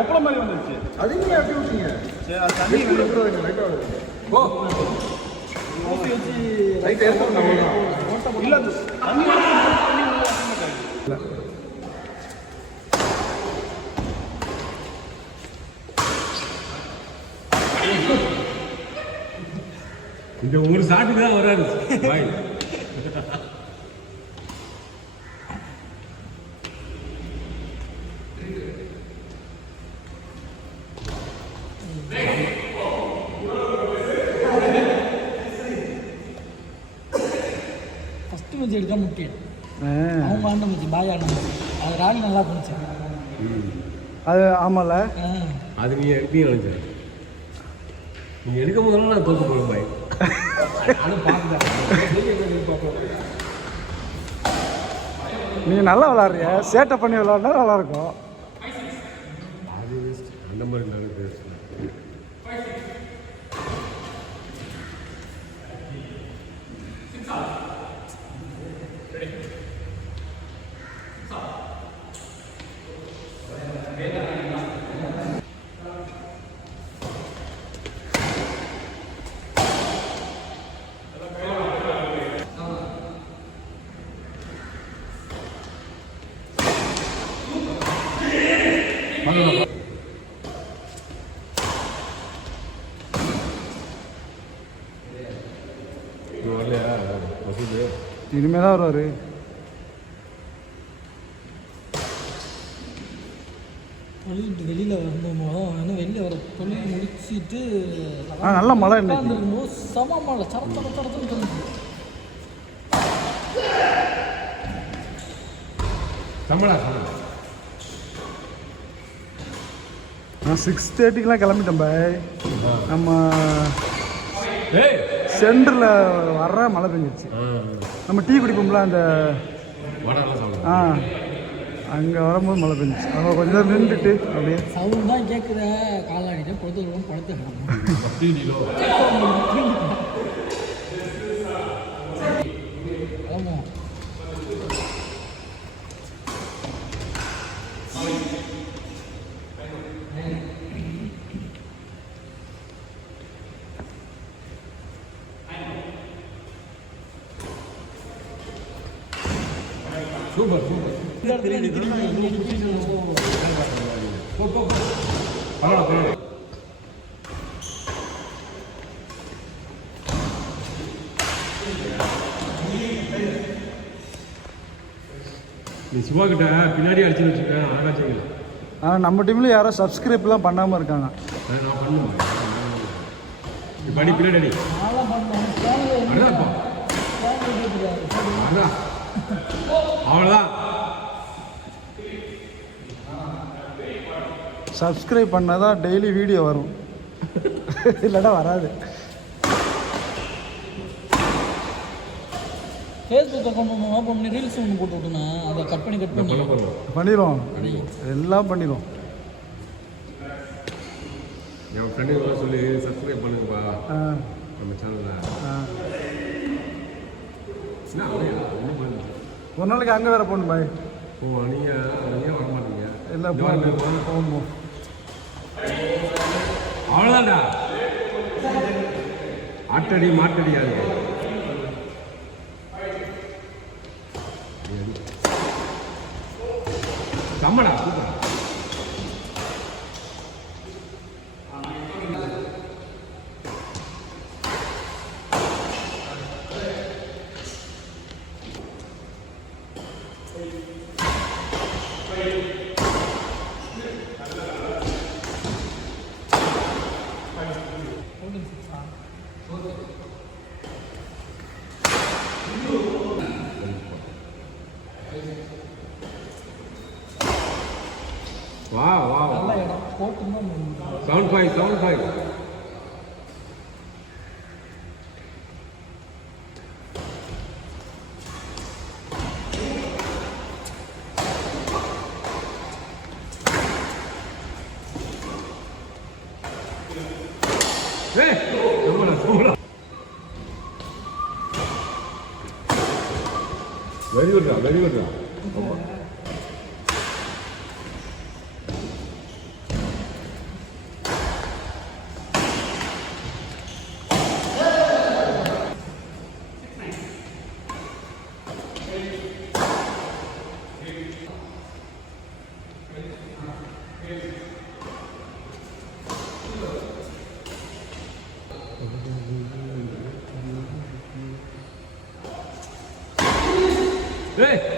அப்பளம் மாதிரி வந்துருச்சு. அதுக்கு எப்படி ஊற்றிங்க? சரி அது தண்ணி லைட்டாக ஓ ஊற்றி வச்சு லைட்டாக எடுத்து இல்லை அது தண்ணி இல்லை இந்த ஒரு சாட்டுக்கு தான் வராது பாய். ஃபஸ்ட்டு மேட்ச் எடுக்க முக்கியம் அவங்க ஆண்ட மேட்ச் பாய் ஆண்ட மேட்ச் அது ராணி நல்லா போச்சு. அது ஆமாம்ல அது நீ நினைச்ச நீ எடுக்கும் போதெல்லாம் நான் தோற்று போடுவேன் பாய். நீ நல்லா விளாட்றிய, சேட்டை பண்ணி விளாட்னா நல்லா இருக்கும். அது அந்த மாதிரி நான் இனிமே தான் வருவார். வெளியில் வரணுமோ ஆனால் வெளியில் வர தொழில் முடிச்சுட்டு நல்ல மழை உட்காந்துருக்கும்போது சம மழை சரத்தரத்தரத்துன்னு தோணுது. நான் 6:30 கிளம்பிட்டேன் பாய். நம்ம சென்டரில் வர்ற மழை பெஞ்சிச்சு. நம்ம டீ குடிப்போம்ல அந்த அங்கே வரும்போது மழை பெஞ்சிச்சு. அவங்க கொஞ்சம் நேரம் நின்றுட்டு அப்படியே சவுண்ட் தான் கேட்குற காலாடிட்டு பொறுத்து படுத்து ஆமாம். Super super. நீ சிவா கிட்ட பின்னாடி அடிச்சு வச்சுருக்கேன் ஆகாச்சிங்க. ஆனால் நம்ம டீமில் யாரும் சப்ஸ்கிரைப்லாம் பண்ணாமல் இருக்காங்க. நான் பண்ணுவேன் படி பின்னாடி அதான் அவ்வளோதான். சப்ஸ்கிரைப் பண்ணால் தான் டெய்லி வீடியோ வரும், இல்லைன்னா வராது. ஃபேஸ்புக் அக்கௌண்ட் ஒன்று ஓப்பன் பண்ணி ரீல்ஸ் ஒன்று போட்டு விட்டுனா அதை கட் பண்ணி பண்ணிடுவோம். எல்லாம் பண்ணிடுவோம். என் ஃப்ரெண்டுக்கு சொல்லி சப்ஸ்கிரைப் பண்ணுங்கப்பா நம்ம சேனலில். ஒரு நாளைக்கு அங்கே வேறு போகணும் பாய். நீங்கள் வர மாட்டீங்க. இல்லை போகும். அவ்வளோதான்டா. ஆட்டடி மாட்டடி அது கம்மடா super. Wow, wow. 75. Hey, come on. Very good. ஏய்